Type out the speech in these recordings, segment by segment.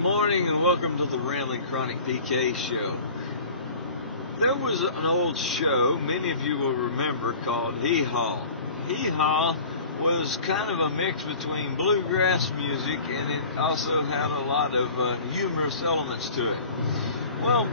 morning and welcome to the Rambling Chronic PK show. There was an old show, many of you will remember, called HeeHaw. HeeHaw was kind of a mix between bluegrass music and it also had a lot of humorous elements to it. Well,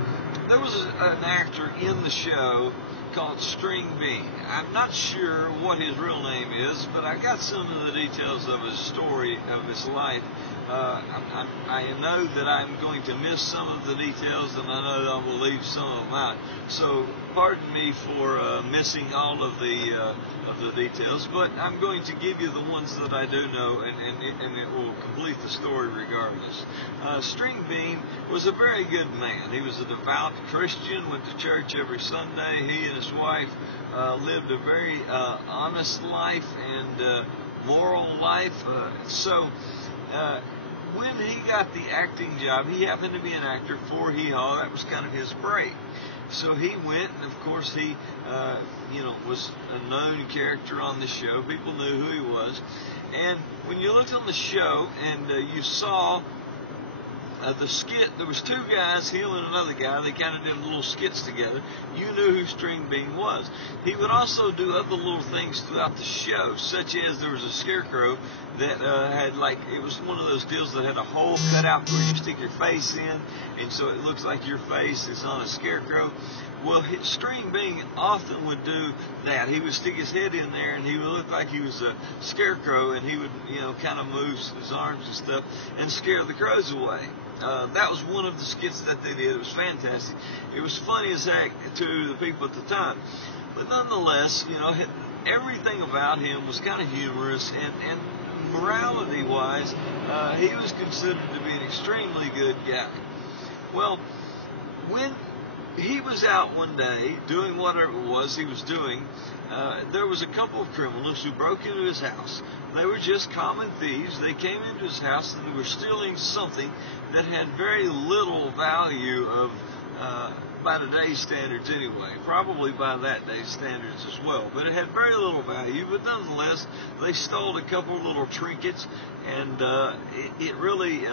there was an actor in the show called Stringbean. I'm not sure what his real name is, but I got some of the details of his story, of his life. I know that I'm going to miss some of the details, and I know that I will leave some of them out. So pardon me for missing all of the details, but I'm going to give you the ones that I do know, and it will complete the story regardless. Stringbean was a very good man. He was a devout Christian, went to church every Sunday. He and his wife lived a very honest life and moral life. When he got the acting job, he happened to be an actor for HeeHaw. That was kind of his break. So he went, and of course he, was a known character on the show. People knew who he was. And when you looked on the show and you saw the skit, there was two guys, him and another guy. They kind of did little skits together. You knew who Stringbean was. He would also do other little things throughout the show, such as there was a scarecrow that had, like, it was one of those deals that had a hole cut out where you stick your face in, and so it looks like your face is on a scarecrow. Well, Stringbean often would do that. He would stick his head in there, and he would look like he was a scarecrow, and he would, kind of move his arms and stuff and scare the crows away. That was one of the skits that they did. It was fantastic. It was funny as heck to the people at the time. But nonetheless, everything about him was kind of humorous, and morality-wise, he was considered to be an extremely good guy. Well, when he was out one day doing whatever it was he was doing, there was a couple of criminals who broke into his house. They were just common thieves. They came into his house and they were stealing something that had very little value of, by today's standards anyway, probably by that day's standards as well. But it had very little value, but nonetheless, they stole a couple of little trinkets, and it really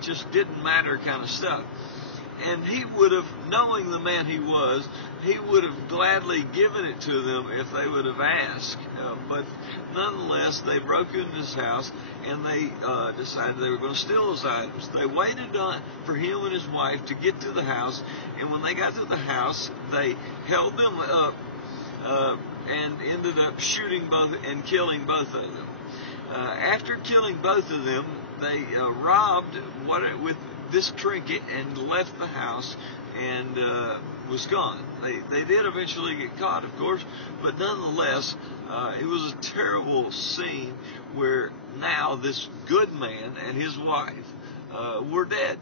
just didn't matter kind of stuff. And he would have, knowing the man he was, he would have gladly given it to them if they would have asked. But nonetheless, they broke into his house, and they decided they were going to steal his items. They waited for him and his wife to get to the house, and when they got to the house, they held them up and ended up shooting both and killing both of them. After killing both of them, they robbed with this trinket and left the house and was gone. They did eventually get caught, of course, but nonetheless, it was a terrible scene where now this good man and his wife were dead.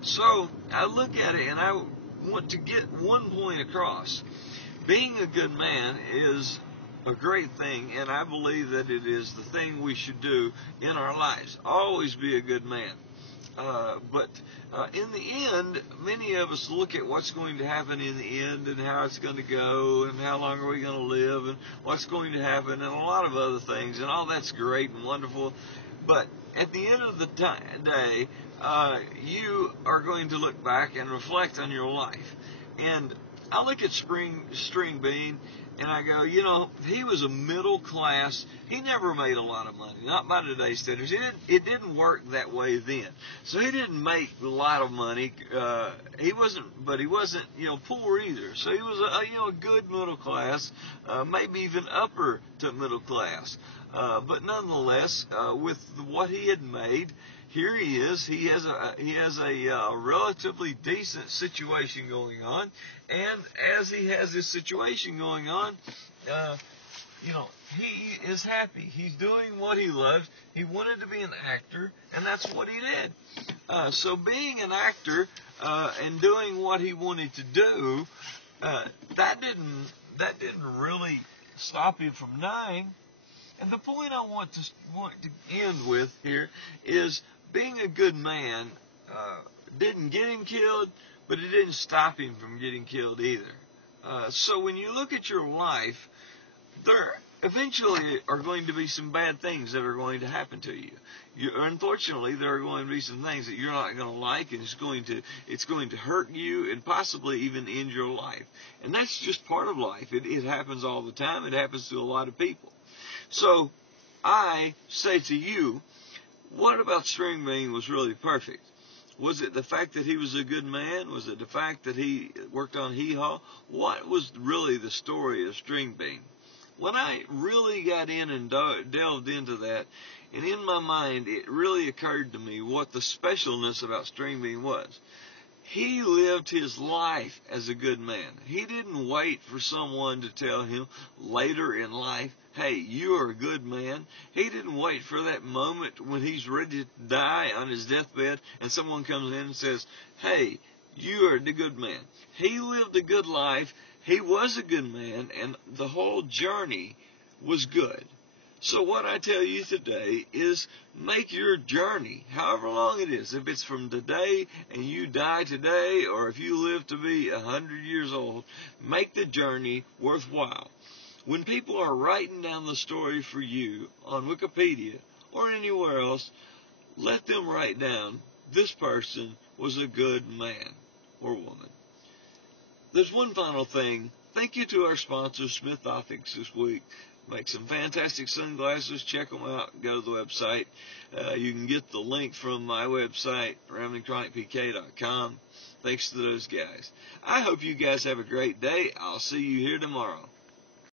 So I look at it and I want to get one point across. Being a good man is a great thing, and I believe that it is the thing we should do in our lives. Always be a good man. But in the end, many of us look at what's going to happen in the end and how it's going to go and how long are we going to live and what's going to happen and a lot of other things, and all that's great and wonderful. But at the end of the day, you are going to look back and reflect on your life. And I look at Stringbean, and I go, he was a middle class. He never made a lot of money, not by today's standards. It didn't work that way then. So he didn't make a lot of money. He wasn't poor either. So he was a good middle class, maybe even upper to middle class. But nonetheless, with what he had made, here he is. He has a relatively decent situation going on, and as he has this situation going on, he is happy. He's doing what he loves. He wanted to be an actor, and that's what he did. So being an actor and doing what he wanted to do, that didn't really stop him from dying. And the point I want to end with here is being a good man didn't get him killed, but it didn't stop him from getting killed either. So when you look at your life, there eventually are going to be some bad things that are going to happen to you. Unfortunately, there are going to be some things that you're not going to like, and it's going to hurt you and possibly even end your life. And that's just part of life. It happens all the time. It happens to a lot of people. So I say to you, what about Stringbean was really perfect? Was it the fact that he was a good man? Was it the fact that he worked on HeeHaw? What was really the story of Stringbean? When I really got in and delved into that, and in my mind, it really occurred to me what the specialness about Stringbean was. He lived his life as a good man. He didn't wait for someone to tell him later in life, hey, you are a good man. He didn't wait for that moment when he's ready to die on his deathbed and someone comes in and says, hey, you are the good man. He lived a good life. He was a good man, and the whole journey was good. So what I tell you today is make your journey, however long it is, if it's from today and you die today, or if you live to be 100 years old, make the journey worthwhile. When people are writing down the story for you on Wikipedia or anywhere else, let them write down, this person was a good man or woman. There's one final thing. Thank you to our sponsor, Smith Optics, this week. Make some fantastic sunglasses. Check them out. Go to the website. You can get the link from my website, ramblingchronicpk.com. Thanks to those guys. I hope you guys have a great day. I'll see you here tomorrow.